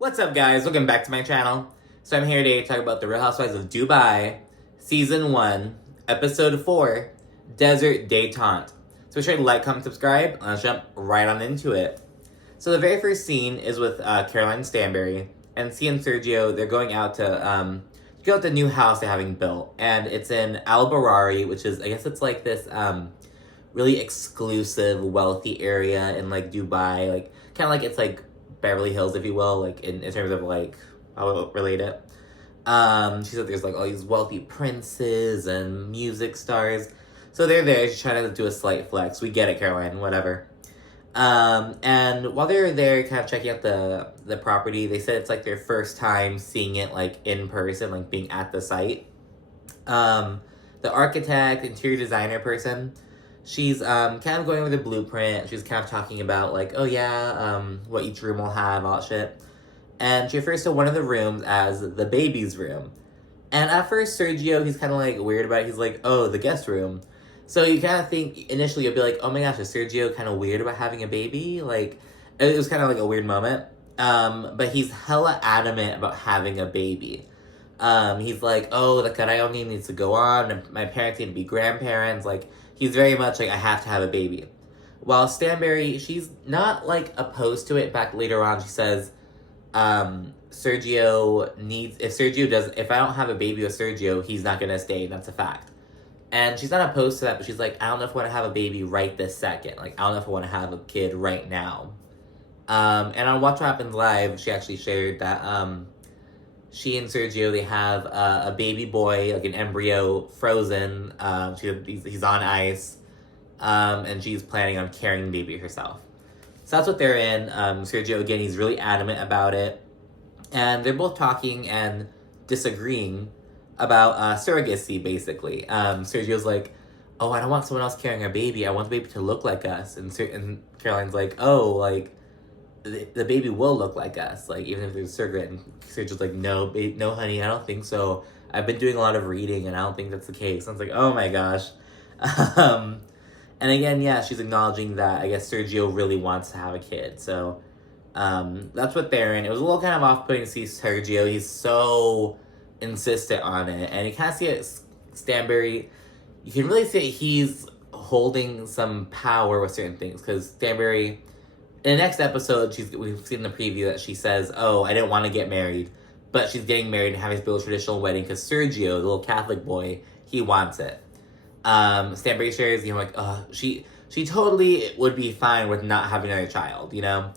What's up, guys? Welcome back to my channel. So I'm here today to talk about the Real Housewives of Dubai, Season 1, Episode 4, Desert Détente. So be sure to like, comment, subscribe, and let's jump right on into it. So the very first scene is with Caroline Stanbury, and she and Sergio, they're going out to go out the new house they're having built. And it's in Al Barari, which is, I guess it's like this really exclusive, wealthy area in like Dubai. Like, kind of like it's like Beverly Hills, if you will, like in terms of like how I would relate it. She said there's like all these wealthy princes and music stars. So they're there, she's trying to do a slight flex. We get it, Caroline, whatever. And while they're there kind of checking out the property, they said it's like their first time seeing it like in person, like being at the site. The architect, interior designer person, she's kind of going over the blueprint. She's kind of talking about like, oh yeah, what each room will have, all that shit. And she refers to one of the rooms as the baby's room. And at first, Sergio, he's kind of like weird about it. He's like, oh, the guest room. So you kind of think, initially you'll be like, oh my gosh, is Sergio kind of weird about having a baby? Like, it was kind of like a weird moment. But he's hella adamant about having a baby. He's like, oh, the Carrallo needs to go on, and my parents need to be grandparents. Like, he's very much like, I have to have a baby. While Stanbury, she's not like opposed to it. Back later on, she says, Sergio needs, if I don't have a baby with Sergio, he's not gonna stay. That's a fact. And she's not opposed to that, but she's like, I don't know if I want to have a baby right this second. Like, I don't know if I want to have a kid right now. And on Watch What Happens Live, she actually shared that, she and Sergio, they have a baby boy, like an embryo, frozen. He's on ice, and she's planning on carrying the baby herself. So that's what they're in. Sergio, again, he's really adamant about it. And they're both talking and disagreeing about surrogacy, basically. Sergio's like, oh, I don't want someone else carrying our baby. I want the baby to look like us. And Caroline's like, oh, like, the baby will look like us, like, even if there's a surrogate. And Sergio's like, no, no, honey, I don't think so. I've been doing a lot of reading, and I don't think that's the case. And I was like, oh my gosh. And again, yeah, she's acknowledging that, I guess, Sergio really wants to have a kid. So, that's what they're in. It was a little kind of off-putting to see Sergio. He's so insistent on it. And you kind of see it, Stanbury, you can really see he's holding some power with certain things. Because Stanbury, in the next episode, we've seen in the preview that she says, oh, I didn't want to get married. But she's getting married and having this build a traditional wedding because Sergio, the little Catholic boy, he wants it. Stanbury shares, you know, like, she totally would be fine with not having another child, you know?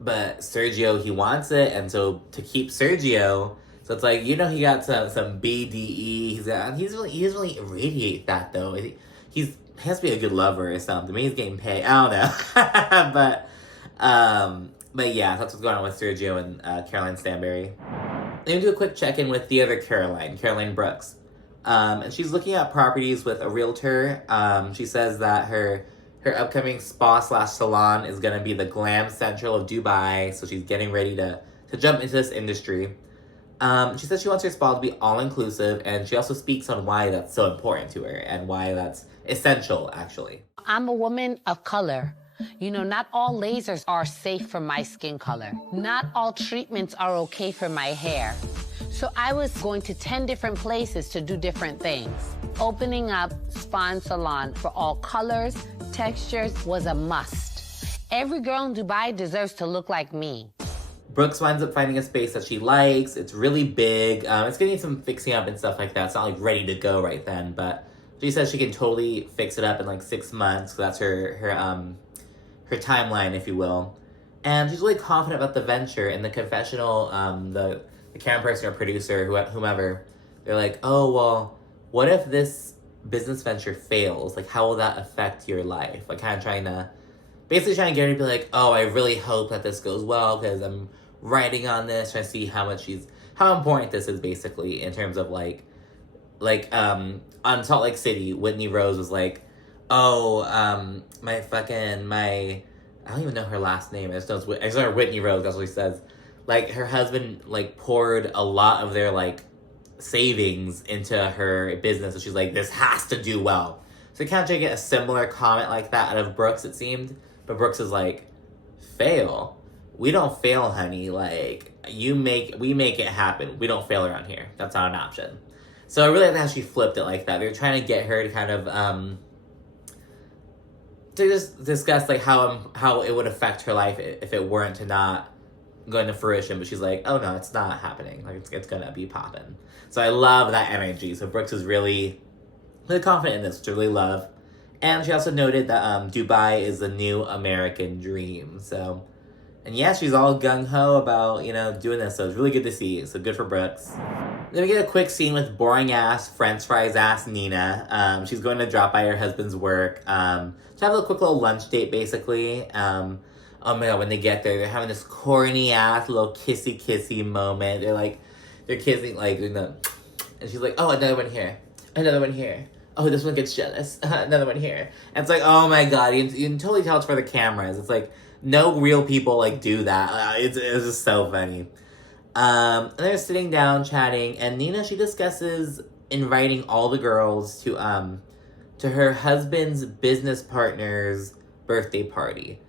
But Sergio, he wants it, and so to keep Sergio, so it's like, you know, he got some BDE, he doesn't really irradiate that, though. He has to be a good lover or something. Maybe he's getting paid, I don't know. But yeah, that's what's going on with Sergio and Caroline Stanbury. Let me do a quick check-in with the other Caroline Brooks. And she's looking at properties with a realtor. She says that her upcoming spa/salon is going to be the glam central of Dubai, so she's getting ready to jump into this industry. She says she wants her spa to be all-inclusive, and she also speaks on why that's so important to her and why that's essential, actually. I'm a woman of color. You know, not all lasers are safe for my skin color. Not all treatments are okay for my hair. So I was going to 10 different places to do different things. Opening up spa and salon for all colors, textures was a must. Every girl in Dubai deserves to look like me. Brooks winds up finding a space that she likes. It's really big. It's gonna need some fixing up and stuff like that. It's not like ready to go right then, but she says she can totally fix it up in like 6 months. So that's her timeline, if you will. And she's really confident about the venture. In the confessional, the camera person or producer, whomever, they're like, oh, well, what if this business venture fails? Like, how will that affect your life? Like, kind of trying to get her to be like, oh, I really hope that this goes well because I'm writing on this, trying to see how important this is, basically, in terms of like on Salt Lake City, Whitney Rose was like, oh, I don't even know her last name. I just know her Whitney Rose, that's what she says. Like, her husband, like, poured a lot of their, like, savings into her business, and she's like, this has to do well. So you kind of get a similar comment like that out of Brooks, it seemed. But Brooks is like, fail? we don't fail, honey. Like, we make it happen. We don't fail around here. That's not an option. So I really like how she flipped it like that. They're trying to get her to kind of, to just discuss, like, how it would affect her life if it weren't to not go into fruition. But she's like, oh no, it's not happening. Like, it's gonna be popping. So I love that energy. So Brooks is really confident in this, which I really love. And she also noted that Dubai is the new American dream. So, and yeah, she's all gung-ho about, doing this. So it's really good to see. So good for Brooks. Then we get a quick scene with boring-ass, french fries-ass Nina. She's going to drop by her husband's work. To have a quick little lunch date, basically. Oh my god, when they get there, they're having this corny-ass little kissy-kissy moment. They're kissing, and she's like, oh, another one here. Another one here. Oh, this one gets jealous. Another one here. And it's like, oh my god, you can totally tell it's for the cameras. It's like, no real people, do that. It's just so funny. And they're sitting down, chatting, and Nina, she discusses inviting all the girls to her husband's business partner's birthday party.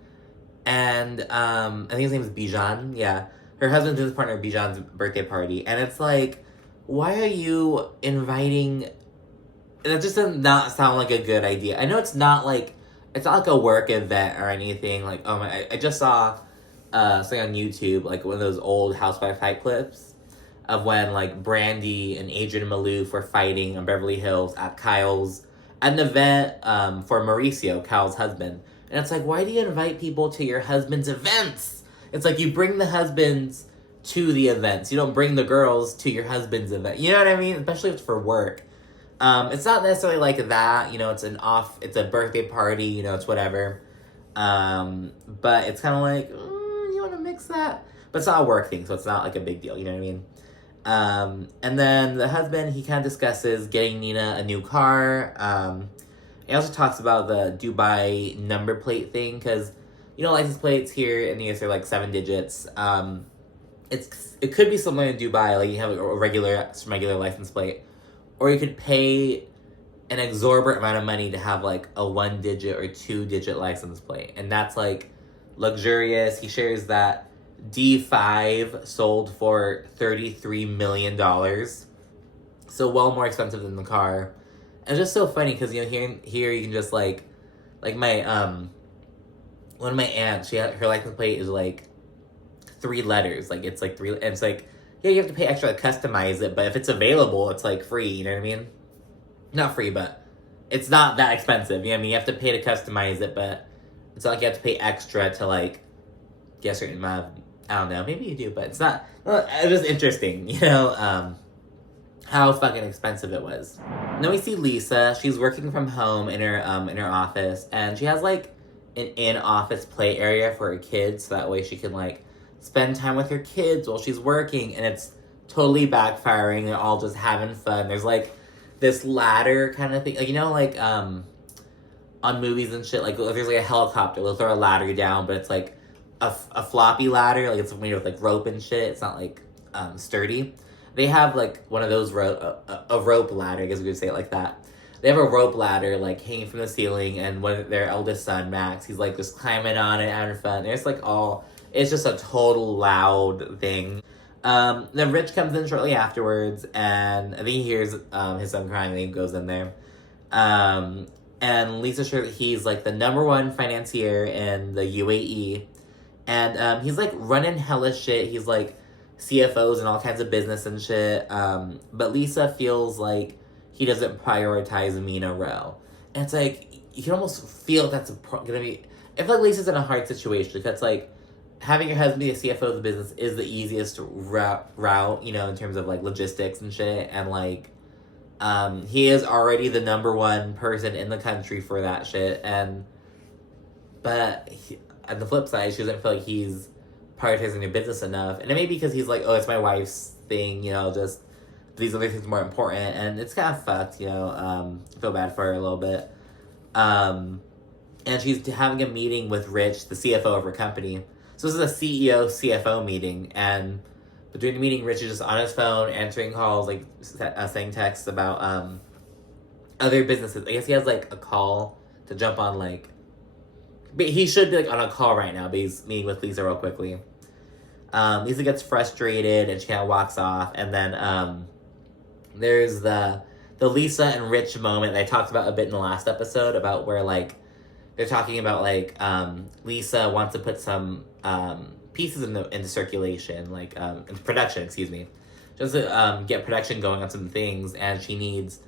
And, I think his name is Bijan. Yeah. Her husband's business partner, Bijan's birthday party. And it's like, why are you inviting... That just does not sound like a good idea. I know it's not like a work event or anything. Like, oh my, I just saw something on YouTube, like one of those old Housewife type clips of when like Brandy and Adrian Malouf were fighting on Beverly Hills at an event for Mauricio, Kyle's husband. And it's like, why do you invite people to your husband's events? It's like you bring the husbands to the events. You don't bring the girls to your husband's event. You know what I mean? Especially if it's for work. It's not necessarily like that, it's a birthday party, it's whatever. But it's kind of like, you want to mix that? But it's not a work thing, so it's not like a big deal, you know what I mean? And then the husband, he kind of discusses getting Nina a new car. He also talks about the Dubai number plate thing, because, license plates here in the US are like 7 digits. It could be similar in Dubai, like you have a regular license plate. Or you could pay an exorbitant amount of money to have, like, a 1-digit or 2-digit license plate. And that's, like, luxurious. He shares that D5 sold for $33 million. So well more expensive than the car. And it's just so funny because, here you can just, like my, one of my aunts, her license plate is, like, 3 letters. Like, it's, like, 3, and it's, like... Yeah, you have to pay extra to customize it, but if it's available, it's, like, free, you know what I mean? Not free, but it's not that expensive, you know what I mean? You have to pay to customize it, but it's not like you have to pay extra to, like, get a certain amount of, I don't know, maybe you do, but it's not, well, it was interesting, how fucking expensive it was. And then we see Lesa. She's working from home in her office, and she has, like, an in-office play area for her kids, so that way she can, like, spend time with her kids while she's working, and it's totally backfiring. They're all just having fun. There's like this ladder kind of thing, like on movies and shit, like there's like a helicopter, they'll throw a ladder down, but it's like a floppy ladder, like it's made with like rope and shit. It's not like sturdy. They have like one of those a rope ladder, I guess we could say it like that. They have a rope ladder like hanging from the ceiling, and their eldest son Max, he's like just climbing on it, having fun. There's like it's just a total loud thing. Then Rich comes in shortly afterwards, and I think he hears his son crying, and he goes in there. And Lisa's sure that he's like the #1 financier in the UAE. And he's like running hella shit. He's like CFOs and all kinds of business and shit. But Lesa feels like he doesn't prioritize Mina Roe. And it's like, you can almost feel that's gonna be... I feel like Lisa's in a hard situation, because it's like, having your husband be a CFO of the business is the easiest route, in terms of, like, logistics and shit. And, like, he is already the #1 person in the country for that shit. But on the flip side, she doesn't feel like he's prioritizing your business enough. And it may be because he's like, oh, it's my wife's thing, just these other things are more important. And it's kind of fucked, I feel bad for her a little bit. And she's having a meeting with Rich, the CFO of her company. So this is a CEO-CFO meeting, and during the meeting, Rich is just on his phone, answering calls, like, saying texts about other businesses. I guess he has, like, a call to jump on, like... But he should be, like, on a call right now, but he's meeting with Lesa real quickly. Lesa gets frustrated and she kind of walks off. And then there's the Lesa and Rich moment that I talked about a bit in the last episode about where, like, they're talking about, like, Lesa wants to put some pieces into circulation, like, into production, excuse me. Just to get production going on some things, and she needs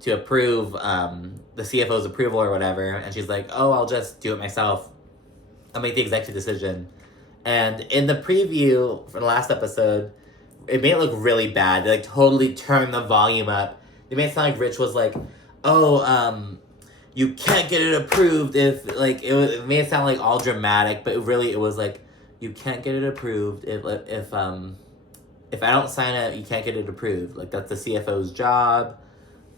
to approve the CFO's approval or whatever, and she's like, oh, I'll just do it myself. I'll make the executive decision. And in the preview for the last episode, it made it look really bad. They, like, totally turned the volume up. They made it sound like Rich was like, oh, you can't get it approved if, like, it made it sound, like, all dramatic, but it was like, you can't get it approved if I don't sign it, you can't get it approved. Like, that's the CFO's job.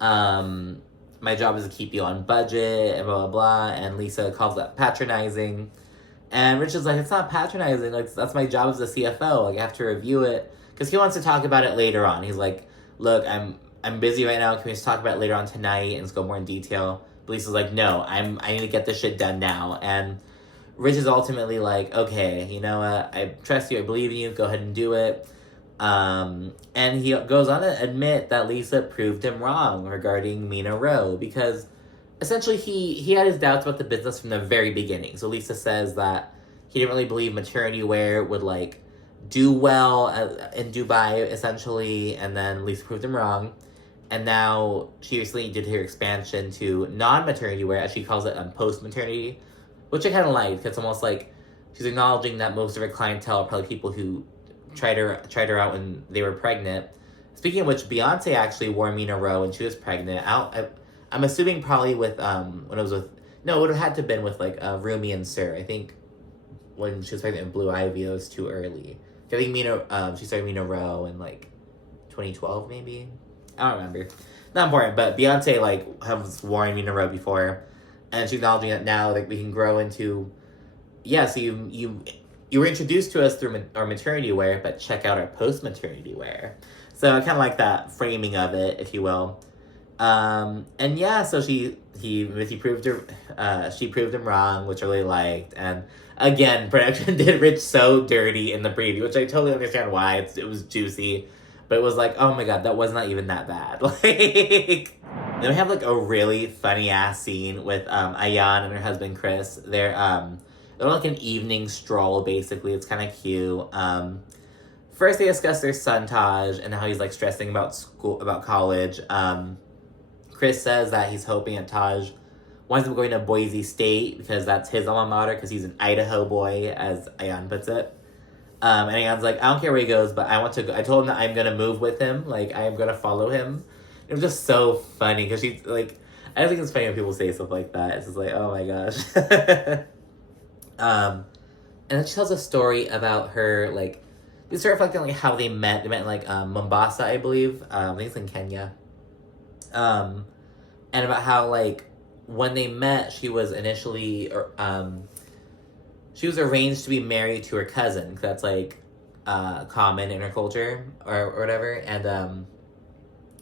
My job is to keep you on budget, and blah, blah, blah. And Lesa calls that patronizing. And Rich is like, it's not patronizing. Like, that's my job as a CFO. Like, I have to review it. Because he wants to talk about it later on. He's like, look, I'm busy right now. Can we just talk about it later on tonight and just go more in detail? But Lisa's like, no, I need to get this shit done now. And Rich is ultimately like, okay, you know what? I trust you. I believe in you. Go ahead and do it. And he goes on to admit that Lesa proved him wrong regarding Mina Roe, because essentially he had his doubts about the business from the very beginning. So Lesa says that he didn't really believe maternity wear would, like, do well in Dubai, essentially, and then Lesa proved him wrong. And now she recently did her expansion to non-maternity wear, as she calls it, post-maternity, which I kind of like, because it's almost like she's acknowledging that most of her clientele are probably people who tried her out when they were pregnant. Speaking of which, Beyonce actually wore Mina Roe when she was pregnant. I'm assuming probably with when it was with, no, it would have had to have been with, like, Rumi and Sir. I think when she was pregnant with Blue Ivy, it was too early. I think she started Mina Roe in, like, 2012 maybe. I don't remember. Not important, but Beyonce, like, has worn Mina Roe before, and she's acknowledging that now, like, we can grow into, yeah, so you were introduced to us through our maternity wear, but check out our post-maternity wear. So I kind of like that framing of it, if you will. And yeah, so she proved him wrong, which I really liked. And again, production did Rich so dirty in the preview, which I totally understand why. It was juicy, but it was like, oh my god, that was not even that bad. Like, then we have, like, a really funny ass scene with Ayan and her husband Chris. They're on, like, an evening stroll, basically. It's kind of cute. First they discuss their son Taj and how he's, like, stressing about school, about college. Chris says that he's hoping that Taj winds up going to Boise State because that's his alma mater, because he's an Idaho boy, as Ayan puts it. And Ayan's like, I don't care where he goes, but I want to go. I told him that I'm going to move with him. Like, I am going to follow him. It was just so funny, because she's, like, I don't think it's funny when people say stuff like that. It's just like, oh my gosh. And then she tells a story about her, like, they start reflecting, like, how they met. They met in, like, Mombasa, I believe. I think it's in Kenya. And about how, like, when they met, she was initially, she was arranged to be married to her cousin, because that's, like, common in her culture, or whatever, and,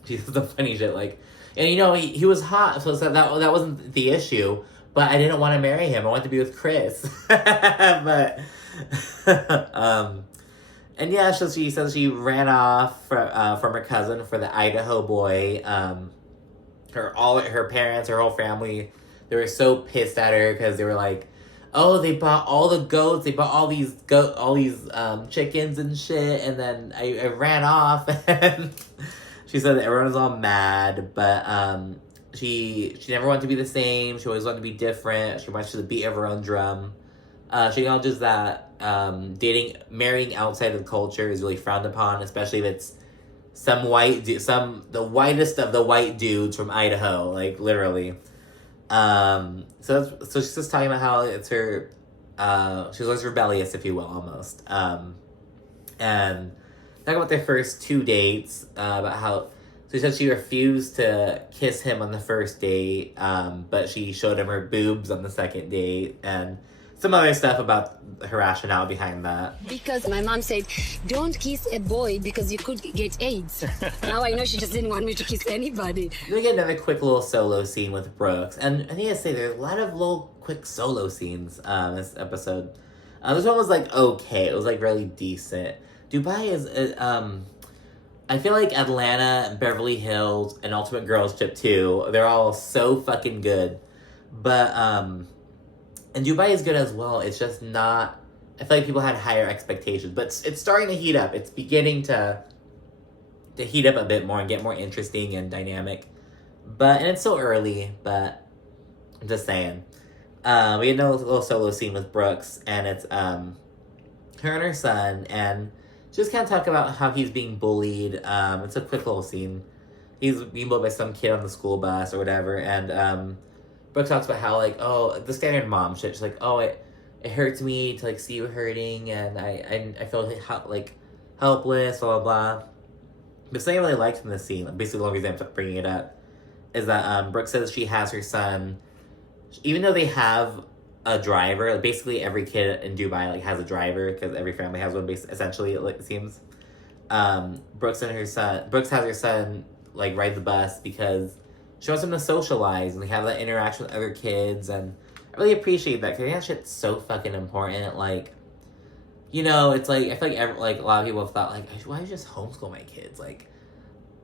she said some funny shit, like, and, you know, he was hot, so that wasn't the issue, but I didn't want to marry him, I wanted to be with Chris, but, and yeah, so she says she ran off from her cousin for the Idaho boy. Her parents, her whole family, they were so pissed at her because they were like, oh, they bought all the goats, they bought all these chickens and shit, and then I ran off, and she said that everyone was all mad, but she never wanted to be the same. She always wanted to be different. She wants to beat of her own drum. She acknowledges that marrying outside of the culture is really frowned upon, especially if it's the whitest of the white dudes from Idaho, like, literally. So she's just talking about how it's her, she's always rebellious, if you will, almost. And talking about their first 2 dates, about how, so she said she refused to kiss him on the first date, but she showed him her boobs on the second date, and some other stuff about her rationale behind that. Because my mom said, don't kiss a boy because you could get AIDS. Now I know she just didn't want me to kiss anybody. Then we get another quick little solo scene with Brooks. And I need to say, there's a lot of little quick solo scenes in this episode. This one was like okay. It was like really decent. Dubai is I feel like Atlanta, Beverly Hills, and Ultimate Girls Trip 2, they're all so fucking good. But and Dubai is good as well. It's just not, I feel like people had higher expectations, but it's starting to heat up. It's beginning to heat up a bit more and get more interesting and dynamic. And it's still early, but I'm just saying. We had a little solo scene with Brooks, and it's her and her son, and just kind of talk about how he's being bullied. It's a quick little scene. He's being bullied by some kid on the school bus or whatever, and Brooke talks about how, like, oh, the standard mom shit. She's like, oh, it hurts me to, like, see you hurting, and I feel, like, helpless, blah, blah, blah. But something I really liked from this scene, basically the only reason I'm bringing it up, is that Brooke says she has her son, even though they have a driver, like, basically every kid in Dubai, like, has a driver, because every family has one, essentially, like, it seems. Brooks has her son, like, ride the bus because she wants him to socialize and have that interaction with other kids, and I really appreciate that, because that shit's so fucking important. Like, you know, it's like, I feel like a lot of people have thought, like, why don't you just homeschool my kids? Like,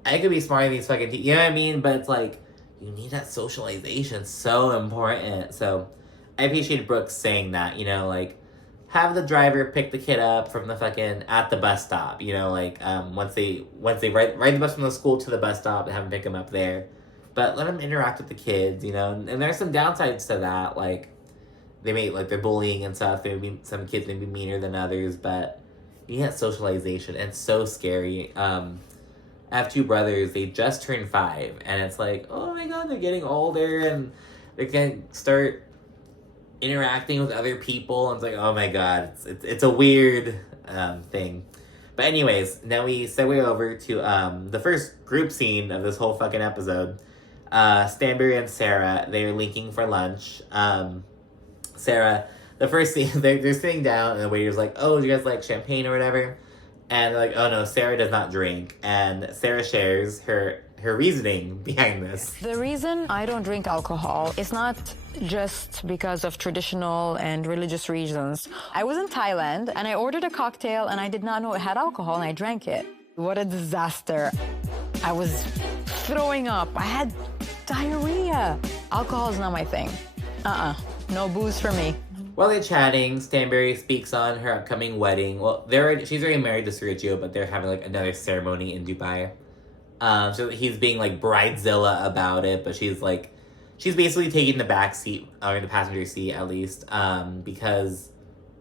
I could be smarter than these fucking you know what I mean? But it's like, you need that socialization, it's so important. So I appreciated Brooks saying that, you know, like, have the driver pick the kid up from the fucking, at the bus stop, you know, like, once they ride the bus from the school to the bus stop and have them pick them up there. But let them interact with the kids, you know, and there's some downsides to that, like, they may, like, they're bullying and stuff, some kids may be meaner than others, but you need that socialization, and it's so scary. I have two brothers, they just turned 5, and it's like, oh my god, they're getting older, and they can start interacting with other people, and it's like, oh my god, it's a weird thing. But anyways, now we segue over to the first group scene of this whole fucking episode. Stanbury and Sarah, they're linking for lunch. Sarah, the first scene, they're sitting down, and the waiter's like, oh, do you guys like champagne or whatever? And they're like, oh no, Sarah does not drink. And Sarah shares her reasoning behind this. The reason I don't drink alcohol is not just because of traditional and religious reasons. I was in Thailand, and I ordered a cocktail, and I did not know it had alcohol, and I drank it. What a disaster. I was throwing up. I had diarrhea. Alcohol is not my thing. No booze for me. While they're chatting, Stanbury speaks on her upcoming wedding. Well, she's already married to Sergio, but they're having, like, another ceremony in Dubai. So he's being, like, bridezilla about it, but she's basically taking the back seat, or the passenger seat at least, because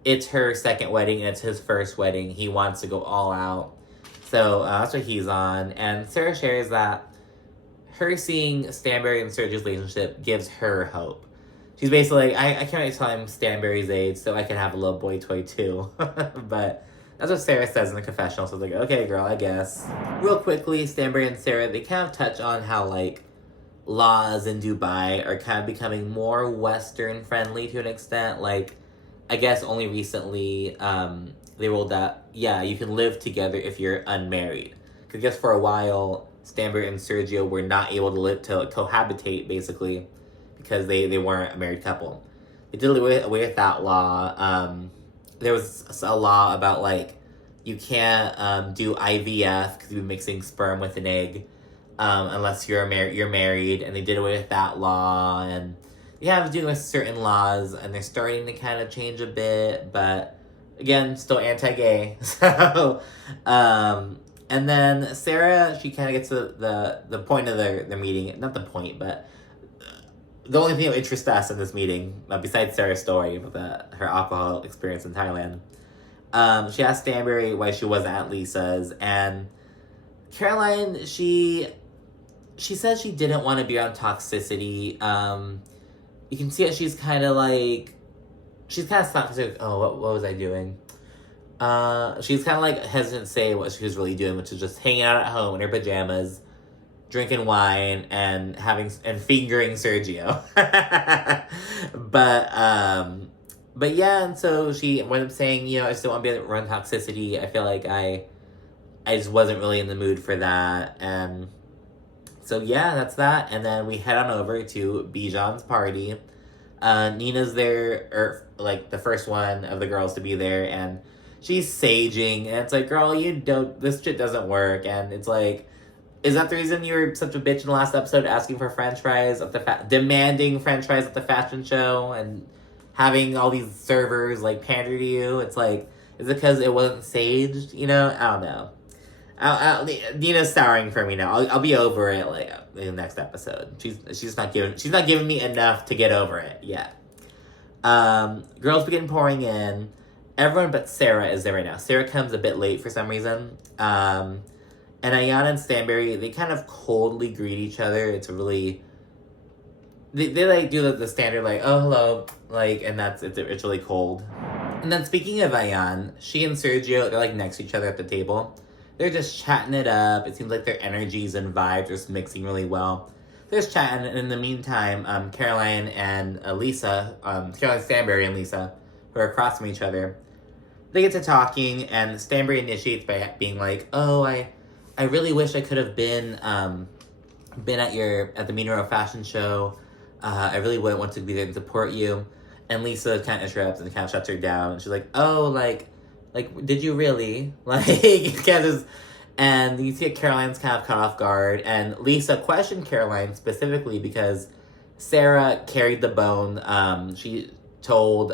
it's her second wedding and it's his first wedding. He wants to go all out. So that's what he's on. And Sarah shares that her seeing Stanbury and Sergio's relationship gives her hope. She's basically like, I can't wait till I'm Stanbury's age so I can have a little boy toy too. But that's what Sarah says in the confessional. So I was like, okay, girl, I guess. Real quickly, Stanbury and Sarah, they kind of touch on how, like, laws in Dubai are kind of becoming more Western friendly to an extent. Like, I guess only recently they ruled that, yeah, you can live together if you're unmarried. Because I guess for a while, Stanbury and Sergio were not able to cohabitate, basically, because they weren't a married couple. They did away with that law. There was a law about, like, you can't do IVF because you're mixing sperm with an egg unless you're married, and they did away with that law. And they have to do with certain laws, and they're starting to kind of change a bit, but again, still anti-gay. So, and then Sarah, she kind of gets to the point of the meeting. Not the point, but the only thing that interests us in this meeting, besides Sarah's story about her alcohol experience in Thailand, she asked Stanbury why she wasn't at Lesa's, and Caroline, she says she didn't want to be around toxicity. You can see that she's kind of stopped. Like, oh, what was I doing? She's kind of like hesitant to say what she was really doing, which is just hanging out at home in her pajamas, drinking wine, and fingering Sergio. But yeah, and so she went up saying, you know, I still want to be around toxicity. I feel like I just wasn't really in the mood for that. And so yeah, that's that. And then we head on over to Bijan's party. Nina's there, or like the first one of the girls to be there, and she's saging, and it's like, girl, this shit doesn't work, and it's like, is that the reason you were such a bitch in the last episode, asking for French fries at demanding French fries at the fashion show, and having all these servers like pander to you? It's like, is it because it wasn't saged? You know, I don't know. Nina's souring for me now. I'll be over it like in the next episode. She's not giving me enough to get over it yet. Girls begin pouring in. Everyone but Sara is there right now. Sara comes a bit late for some reason. And Ayan and Stanbury, they kind of coldly greet each other. It's really, they like do the standard like, oh hello, like, and it's really cold. And then speaking of Ayan, she and Sergio, they're like next to each other at the table. They're just chatting it up. It seems like their energies and vibes are just mixing really well. They're just chatting, and in the meantime, Caroline and Lesa, Caroline Stanbury and Lesa, who are across from each other, they get to talking, and Stanbury initiates by being like, oh, I really wish I could have been at the Mina Roe fashion show. I really would want to be there and support you. And Lesa kind of interrupts and kind of shuts her down. And she's like, oh, like, did you really? Like, and you see Caroline's kind of caught off guard. And Lesa questioned Caroline specifically because Sara carried the bone. She told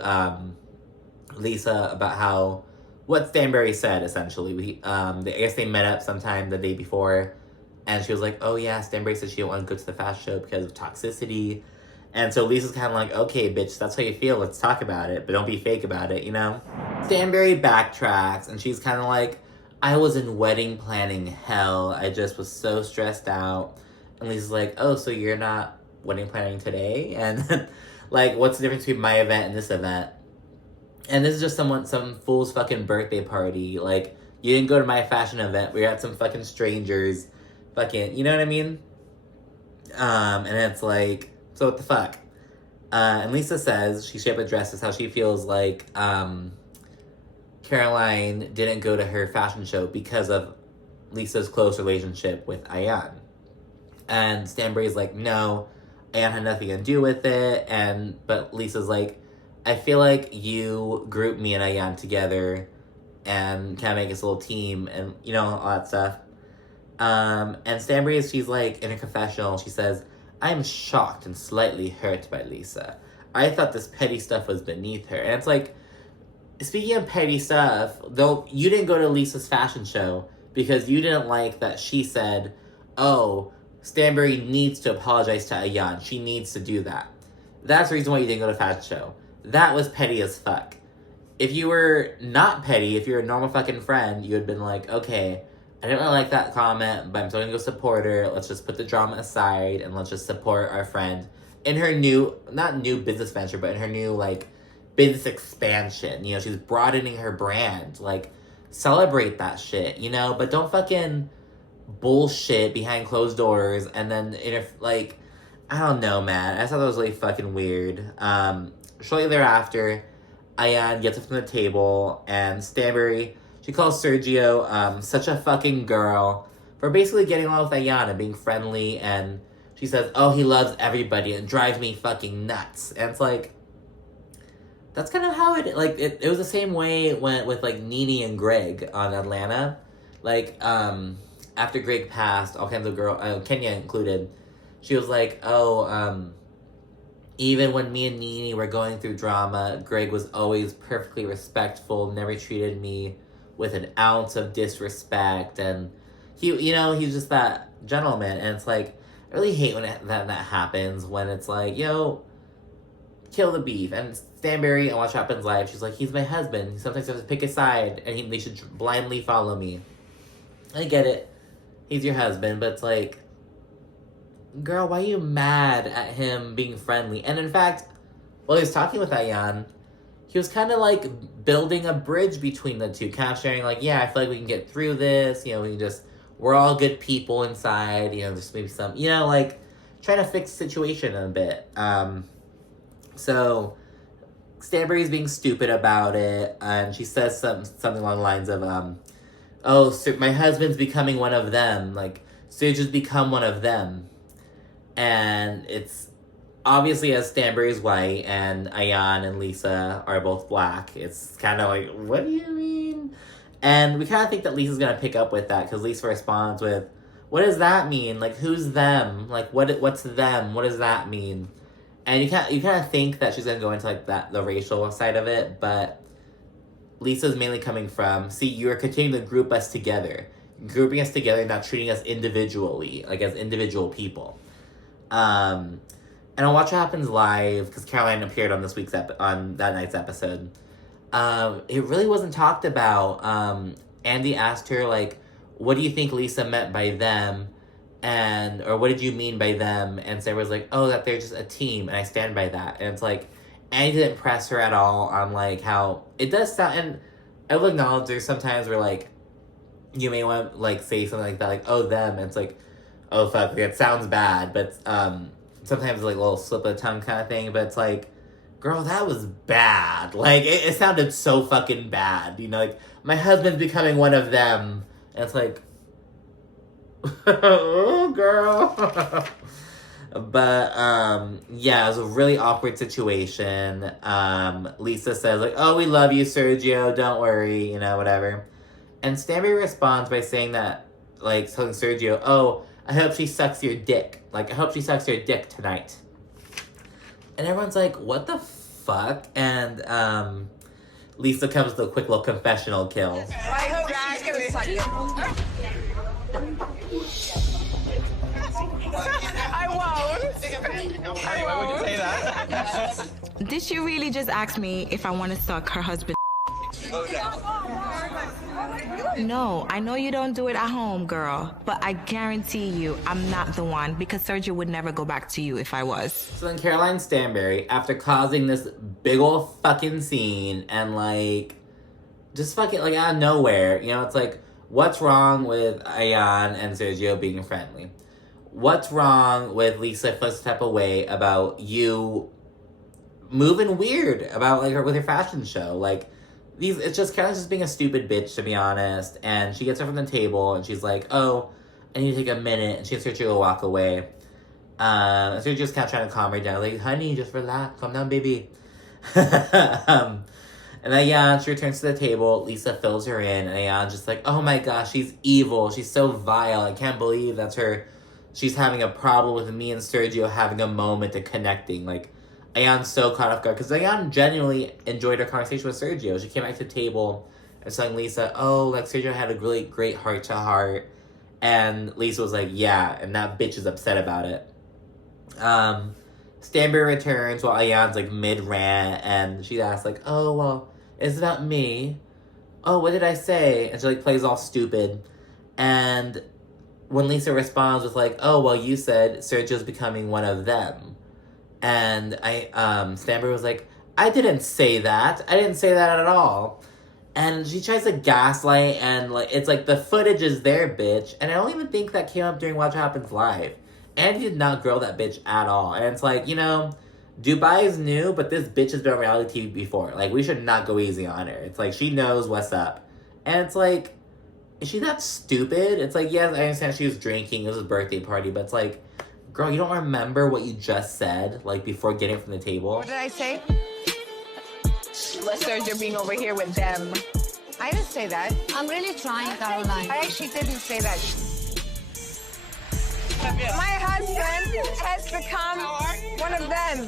Lesa about what Stanbury said, essentially. I guess they met up sometime the day before. And she was like, oh yeah, Stanbury said she didn't want to go to the fashion show because of toxicity. And so Lisa's kind of like, okay, bitch, that's how you feel. Let's talk about it, but don't be fake about it, you know? Stanbury backtracks, and she's kind of like, I was in wedding planning hell. I just was so stressed out. And Lisa's like, oh, so you're not wedding planning today? And like, what's the difference between my event and this event? And this is just some fool's fucking birthday party. Like, you didn't go to my fashion event. We were at some fucking strangers. Fucking, you know what I mean? And it's like, so what the fuck? And Lesa says, she straight up addresses how she feels like Caroline didn't go to her fashion show because of Lisa's close relationship with Ayan. And Stanbury's like, no, Ayan had nothing to do with it. But Lisa's like, I feel like you grouped me and Ayan together and kind of make us a little team and, you know, all that stuff. And Stanbury, she's like, in a confessional, she says, I'm shocked and slightly hurt by Lesa. I thought this petty stuff was beneath her. And it's like, speaking of petty stuff, though, you didn't go to Lisa's fashion show because you didn't like that she said, oh, Stanbury needs to apologize to Ayan. She needs to do that. That's the reason why you didn't go to the fashion show. That was petty as fuck. If you were not petty, if you're a normal fucking friend, you would have been like, okay, I didn't really like that comment, but I'm still gonna go support her. Let's just put the drama aside and let's just support our friend in her not new business venture, but in her new, like, business expansion. You know, she's broadening her brand. Like, celebrate that shit, you know? But don't fucking bullshit behind closed doors and then, like, I don't know, man. I thought that was really fucking weird. Shortly thereafter, Ayan gets up from the table, and Stanbury, she calls Sergio such a fucking girl for basically getting along with Ayan and being friendly, and she says, oh, he loves everybody and drives me fucking nuts. And it's like, that's kind of how it was the same way with like Nene and Greg on Atlanta. Like, after Greg passed, all kinds of Kenya included, she was like, oh, even when me and Nene were going through drama, Greg was always perfectly respectful, never treated me with an ounce of disrespect, and he's just that gentleman. And it's like, I really hate when that happens, when it's like, yo, kill the beef. And Stanbury, and Watch What Happens Live, she's like, he's my husband. Sometimes I have to pick a side, and they should blindly follow me. I get it. He's your husband, but it's like, girl, why are you mad at him being friendly? And in fact, while he was talking with Ayan, he was kind of like building a bridge between the two, kind of sharing like, yeah, I feel like we can get through this, you know, we're all good people inside, you know, there's maybe some, you know, like, trying to fix the situation a bit. So Stanbury's being stupid about it, and she says something along the lines of, oh, so my husband's becoming one of them, like, Sergio's become one of them. And it's obviously, as Stanbury's white and Ayan and Lesa are both black, it's kind of like, what do you mean? And we kind of think that Lisa's going to pick up with that, because Lesa responds with, what does that mean? Like, who's them? Like, what's them? What does that mean? And you kind of think that she's going to go into, like, the racial side of it, but Lisa's mainly coming from, see, you're continuing to group us together. Grouping us together, not treating us individually, like as individual people. And on Watch What Happens Live, because Caroline appeared on on that night's episode, it really wasn't talked about. Andy asked her, like, what do you think Lesa meant by them? Or what did you mean by them? And Sarah was like, oh, that they're just a team, and I stand by that. And it's like, Andy didn't press her at all on, like, how it does sound, and I will acknowledge there's sometimes where, like, you may want to, like, say something like that, like, oh, them, and it's like, oh, fuck, like, it sounds bad, but, sometimes it's, like, a little slip of the tongue kind of thing, but it's like, girl, that was bad. Like, it sounded so fucking bad, you know, like, my husband's becoming one of them, and it's like, oh, girl. But, yeah, it was a really awkward situation. Lesa says, like, oh, we love you, Sergio, don't worry, you know, whatever. And Stanbury responds by saying that, like, telling Sergio, oh, I hope she sucks your dick. Like, I hope she sucks your dick tonight. And everyone's like, what the fuck? And, Lesa comes with a quick little confessional kill. I hope she's gonna suck it. I won't. Why would you say that? Did she really just ask me if I want to suck her husband? No, I know you don't do it at home, girl, but I guarantee you I'm not the one, because Sergio would never go back to you if I was. So then Caroline Stanbury, after causing this big ol' fucking scene and, like, just fucking, like, out of nowhere, you know, it's like, what's wrong with Ayan and Sergio being friendly? What's wrong with Lesa feeling some type of way about you moving weird about, like, her with her fashion show? Like, it's just kind of just being a stupid bitch, to be honest. And she gets her from the table, and she's like, oh, I need to take a minute. And she gets Sergio to walk away. And Sergio's kind of trying to calm her down. Like, honey, just relax. Calm down, baby. And Ayan, she returns to the table. Lesa fills her in. And Ayan's just like, oh my gosh, she's evil. She's so vile. I can't believe that's her. She's having a problem with me and Sergio having a moment of connecting. Like, Ayan's so caught off guard, because Ayan genuinely enjoyed her conversation with Sergio. She came back to the table and telling Lesa, oh, like, Sergio had a really great heart-to-heart. And Lesa was like, yeah, and that bitch is upset about it. Stanbury returns while Ayan's, like, mid-rant, and she asks, like, oh, well, it's about me. Oh, what did I say? And she, like, plays all stupid. And when Lesa responds with, like, oh, well, you said Sergio's becoming one of them. And Stanbury was like, I didn't say that. I didn't say that at all. And she tries to gaslight, and, like, it's like, the footage is there, bitch. And I don't even think that came up during Watch What Happens Live. Andy did not grill that bitch at all. And it's like, you know, Dubai is new, but this bitch has been on reality TV before. Like, we should not go easy on her. It's like, she knows what's up. And it's like, is she that stupid? It's like, yes, I understand she was drinking. It was a birthday party. But it's like, girl, you don't remember what you just said, like, before getting from the table? What did I say? Sergio being over here with them. I didn't say that. I'm really trying, Caroline. I actually didn't say that. My husband has become one of them.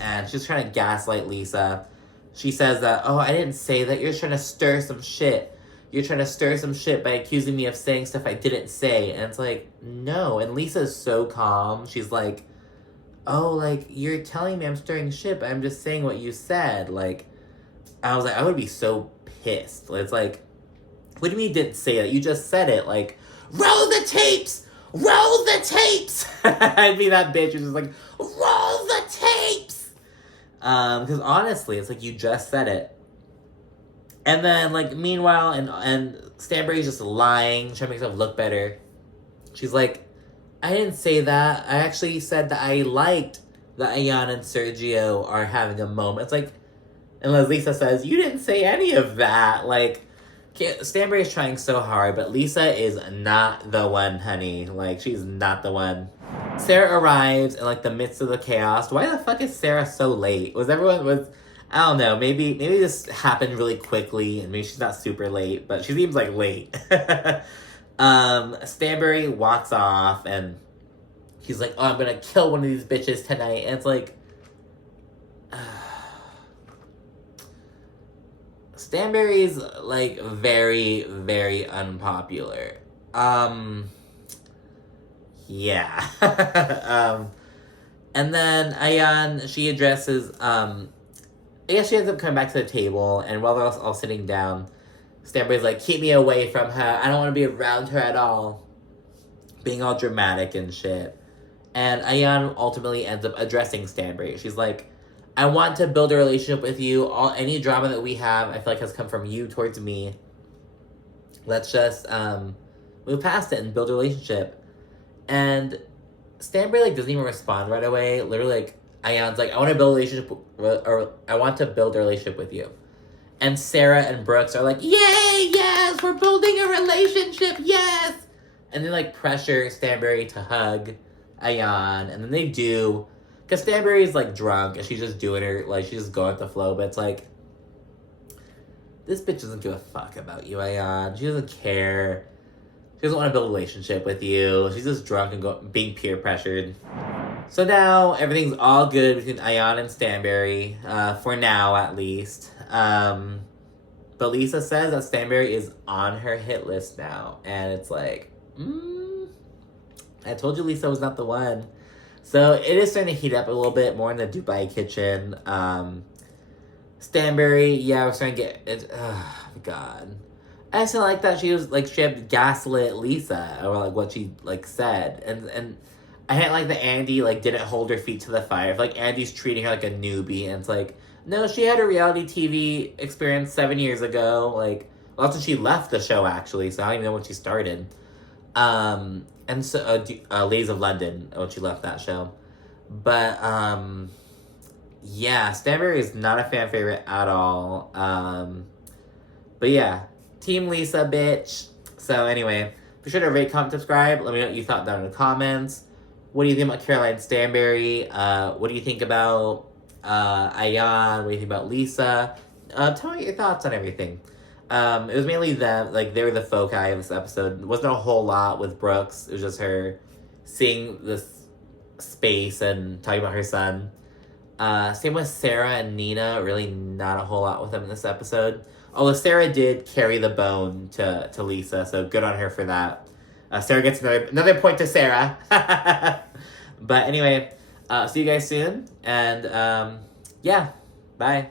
And she's trying to gaslight Lesa. She says that, oh, I didn't say that. You're trying to stir some shit. You're trying to stir some shit by accusing me of saying stuff I didn't say. And it's like, no. And Lisa's so calm. She's like, oh, like, you're telling me I'm stirring shit, but I'm just saying what you said. Like, I was like, I would be so pissed. It's like, what do you mean you didn't say that? You just said it. Like, roll the tapes! Roll the tapes! I'd be that bitch who's just like, roll the tapes! Because honestly, it's like, you just said it. And then, like, meanwhile, and Stanbury's just lying, trying to make herself look better. She's like, I didn't say that. I actually said that I liked that Ayan and Sergio are having a moment. It's like, and Lesa says, you didn't say any of that. Like, Stanbury is trying so hard, but Lesa is not the one, honey. Like, she's not the one. Sarah arrives in, like, the midst of the chaos. Why the fuck is Sarah so late? I don't know, maybe this happened really quickly, and maybe she's not super late, but she seems, like, late. Stanbury walks off, and he's like, oh, I'm gonna kill one of these bitches tonight, and it's like... Stanbury's, like, very, very unpopular. Yeah. And then Ayan, she addresses, I guess she ends up coming back to the table, and while they're all sitting down, Stanbury's like, keep me away from her, I don't want to be around her at all. Being all dramatic and shit. And Ayan ultimately ends up addressing Stanbury. She's like, I want to build a relationship with you. Any drama that we have, I feel like has come from you towards me. Let's just move past it and build a relationship. And Stanbury, like, doesn't even respond right away. Literally, like, Ayan's like, I want to build a relationship, or I want to build a relationship with you. And Sarah and Brooks are like, yay, yes, we're building a relationship, yes! And they, like, pressure Stanbury to hug Ayan, and then they do... Because Stanbury's, like, drunk, and she's just doing her, like, she's just going with the flow, but it's like, this bitch doesn't give a fuck about you, Ayan. She doesn't care. She doesn't want to build a relationship with you. She's just drunk and being peer pressured. So now, everything's all good between Ayan and Stanbury, for now, at least. But Lesa says that Stanbury is on her hit list now, and it's like, I told you Lesa was not the one. So it is starting to heat up a little bit more in the Dubai kitchen. Stanbury, yeah, we're starting to get it. Oh my god, I still like that she was like she had gaslit Lesa or like what she like said, and I didn't like that Andy like didn't hold her feet to the fire. I feel like Andy's treating her like a newbie, and it's like, no, she had a reality TV experience 7 years ago. Like, well, that's when she left the show actually, so I don't even know when she started. And so, Ladies of London, when she left that show. But, yeah, Stanbury is not a fan favorite at all. But yeah, Team Lesa, bitch. So anyway, be sure to rate, comment, subscribe. Let me know what you thought down in the comments. What do you think about Caroline Stanbury? What do you think about, Ayan? What do you think about Lesa? Tell me your thoughts on everything. It was mainly them, like, they were the foci of this episode. It wasn't a whole lot with Brooks. It was just her seeing this space and talking about her son. Same with Sarah and Nina, really not a whole lot with them in this episode. Although Sarah did carry the bone to Lesa, so good on her for that. Sarah gets another point to Sarah. But anyway, see you guys soon, and yeah, bye.